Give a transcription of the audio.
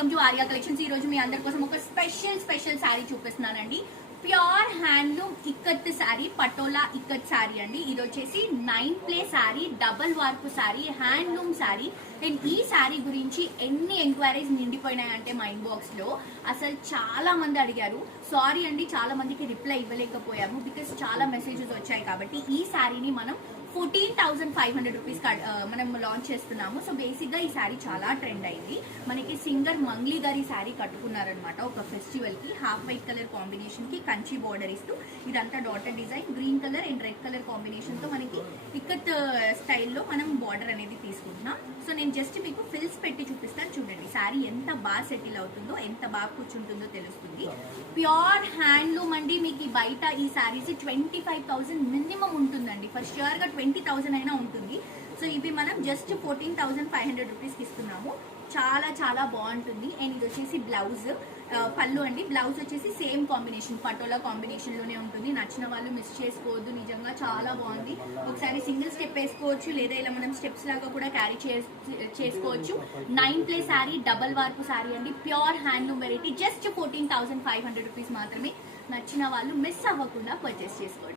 Welcome to Arya collections. ఈ రోజు మీ అందరి కోసం ఒక స్పెషల్ శారీ చూపిస్తున్నానండి. ప్యూర్ హ్యాండ్లూమ్ ఇక్కత్ శారీ, పటోలా ఇక్కత్ శారీ అండి. ఇది వచ్చేసి 9 ప్లే శారీ, డబల్ వార్పు శారీ, హ్యాండ్లూమ్ శారీ. అండ్ ఈ శారీ గురించి ఎన్ని ఎంక్వైరీస్ నిండిపోయినాయంటే మా ఇన్బాక్స్ లో అసలు చాలా మంది అడిగారు. సారీ అండి, చాలా మందికి రిప్లై ఇవ్వలేకపోయాము బికాస్ చాలా మెసేజెస్ వచ్చాయి. కాబట్టి ఈ శారీని మనం 14,500 రూపీస్ మనం లాంచ్ చేస్తున్నాము. సో బేసిక్ గా ఈ శారీ చాలా ట్రెండ్ అయింది. మనకి సింగర్ మంగ్లీ గారి శారీ కట్టుకున్నారనమాట ఒక ఫెస్టివల్ కి. హాఫ్ వైట్ కలర్ కాంబినేషన్ కి కంచి బోర్డర్ ఇస్తూ ఇదంతా daughter design, green colour and red colour combination తో మనకి ఇక్కత్ స్టైల్లో మనం బార్డర్ అనేది తీసుకుంటున్నాం. సో నేను జస్ట్ మీకు ఫిల్స్ పెట్టి చూపిస్తాను, చూడండి శారీ ఎంత బాగా సెటిల్ అవుతుందో, ఎంత బాగా కూర్చుంటుందో తెలుస్తుంది. ప్యూర్ హ్యాండ్లూమ్ అండి. మీకు బయట ఈ శారీస్ 25,000 మినిమం ఉంటుందండి, ఫర్ ష్యూర్ గా 20,000 అయినా ఉంటుంది. సో ఇవి మనం జస్ట్ 14,500 రూపీస్కి ఇస్తున్నాము. చాలా చాలా బాగుంటుంది. అండ్ ఇది వచ్చేసి బ్లౌజ్, పళ్ళు అండి. బ్లౌజ్ వచ్చేసి సేమ్ కాంబినేషన్, పటోలా కాంబినేషన్ లోనే ఉంటుంది. నచ్చిన వాళ్ళు మిస్ చేసుకోవద్దు, నిజంగా చాలా బాగుంది. ఒకసారి సింగిల్ స్టెప్ వేసుకోవచ్చు, లేదా ఇలా మనం స్టెప్స్ లాగా కూడా క్యారీ చేసుకోవచ్చు. 9 ప్లే శారీ, డబల్ వార్పు శారీ అండి. Pure handloom variety, just 14,500 rupees మాత్రమే. నచ్చిన వాళ్ళు మిస్ అవ్వకుండా పర్చేస్ చేసుకోండి.